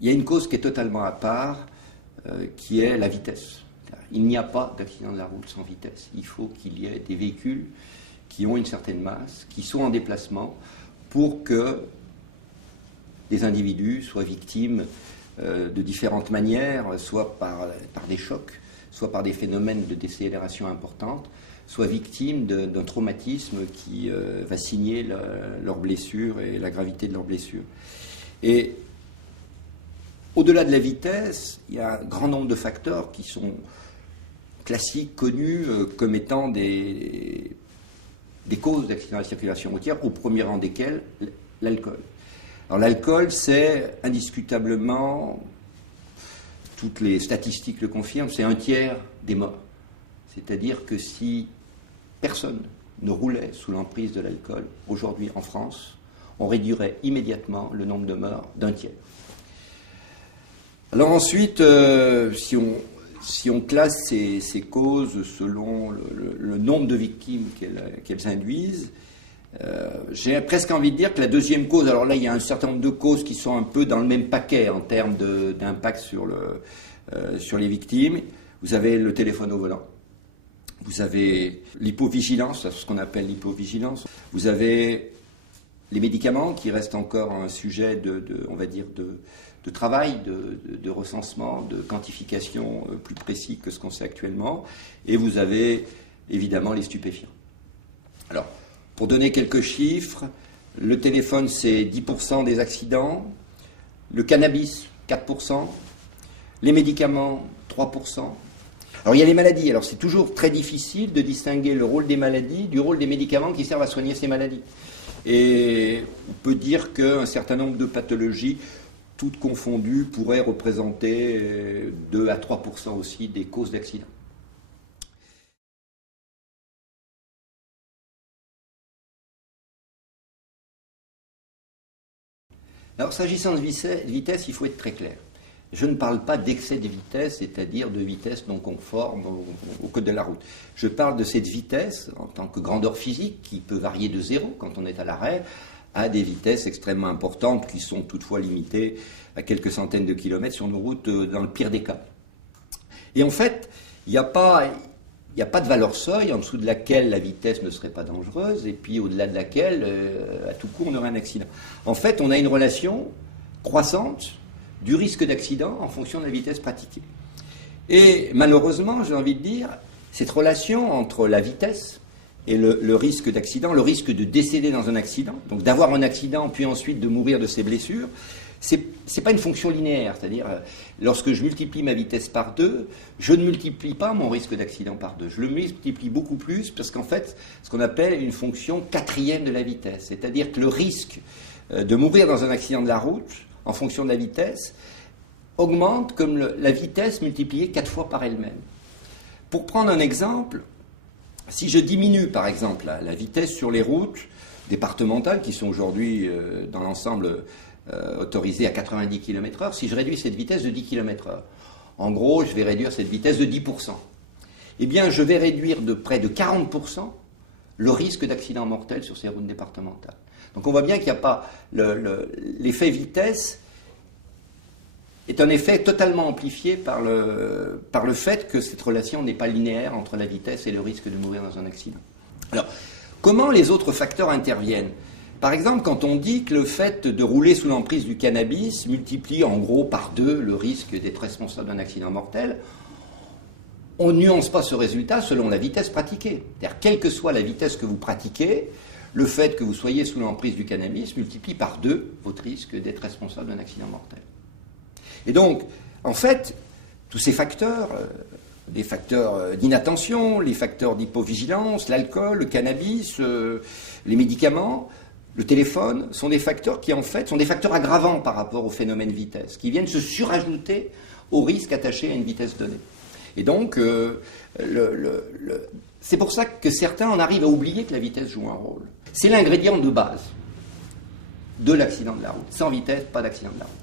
il y a une cause qui est totalement à part, qui est la vitesse. Il n'y a pas d'accident de la route sans vitesse. Il faut qu'il y ait des véhicules qui ont une certaine masse, qui sont en déplacement, pour que des individus soient victimes de différentes manières, soit par des chocs, soit par des phénomènes de décélération importante, soit victimes d'un traumatisme qui va signer leur blessure et la gravité de leur blessure. Et au-delà de la vitesse, il y a un grand nombre de facteurs qui sont classiques, connus comme étant des causes d'accidents de la circulation routière, au premier rang desquels l'alcool. Alors l'alcool, c'est indiscutablement, toutes les statistiques le confirment, c'est 1/3 des morts. C'est-à-dire que si personne ne roulait sous l'emprise de l'alcool, aujourd'hui en France, on réduirait immédiatement le nombre de morts d'1/3. Alors ensuite, si on classe ces causes selon le nombre de victimes qu'elles induisent, j'ai presque envie de dire que la deuxième cause, alors là il y a un certain nombre de causes qui sont un peu dans le même paquet en termes d'impact sur les victimes. Vous avez le téléphone au volant, vous avez l'hypovigilance, ce qu'on appelle l'hypovigilance, vous avez les médicaments qui restent encore un sujet on va dire de travail, de recensement, de quantification plus précis que ce qu'on sait actuellement, et vous avez évidemment les stupéfiants. Alors, pour donner quelques chiffres, le téléphone c'est 10% des accidents, le cannabis 4%, les médicaments 3%. Alors il y a les maladies, alors c'est toujours très difficile de distinguer le rôle des maladies du rôle des médicaments qui servent à soigner ces maladies. Et on peut dire qu'un certain nombre de pathologies, toutes confondues, pourraient représenter 2 à 3% aussi des causes d'accidents. Alors s'agissant de vitesse, il faut être très clair. Je ne parle pas d'excès de vitesse, c'est-à-dire de vitesse non conforme au code de la route. Je parle de cette vitesse en tant que grandeur physique qui peut varier de 0 quand on est à l'arrêt à des vitesses extrêmement importantes qui sont toutefois limitées à quelques centaines de kilomètres sur nos routes dans le pire des cas. Et en fait, il n'y a pas de valeur seuil en dessous de laquelle la vitesse ne serait pas dangereuse et puis au-delà de laquelle, à tout coup, on aurait un accident. En fait, on a une relation croissante du risque d'accident en fonction de la vitesse pratiquée. Et malheureusement, j'ai envie de dire, cette relation entre la vitesse et le risque d'accident, le risque de décéder dans un accident, donc d'avoir un accident puis ensuite de mourir de ses blessures, c'est pas une fonction linéaire. C'est-à-dire, lorsque je multiplie ma vitesse par 2, je ne multiplie pas mon risque d'accident par 2. Je le multiplie beaucoup plus parce qu'en fait, ce qu'on appelle une fonction quatrième de la vitesse. C'est-à-dire que le risque de mourir dans un accident de la route, en fonction de la vitesse, augmente comme la vitesse multipliée 4 fois par elle-même. Pour prendre un exemple, si je diminue par exemple la vitesse sur les routes départementales, qui sont aujourd'hui dans l'ensemble autorisées à 90 km/h, si je réduis cette vitesse de 10 km/h, en gros je vais réduire cette vitesse de 10%, eh bien je vais réduire de près de 40% le risque d'accident mortel sur ces routes départementales. Donc on voit bien qu'il n'y a pas l'effet vitesse est un effet totalement amplifié par le fait que cette relation n'est pas linéaire entre la vitesse et le risque de mourir dans un accident. Alors, comment les autres facteurs interviennent ? Par exemple, quand on dit que le fait de rouler sous l'emprise du cannabis multiplie en gros par 2 le risque d'être responsable d'un accident mortel, on ne nuance pas ce résultat selon la vitesse pratiquée. C'est-à-dire, quelle que soit la vitesse que vous pratiquez, le fait que vous soyez sous l'emprise du cannabis multiplie par 2 votre risque d'être responsable d'un accident mortel. Et donc, en fait, tous ces facteurs, les facteurs d'inattention, les facteurs d'hypovigilance, l'alcool, le cannabis, les médicaments, le téléphone, sont des facteurs qui, en fait, sont des facteurs aggravants par rapport au phénomène vitesse, qui viennent se surajouter au risque attaché à une vitesse donnée. Et donc, c'est pour ça que certains en arrivent à oublier que la vitesse joue un rôle. C'est l'ingrédient de base de l'accident de la route. Sans vitesse, pas d'accident de la route.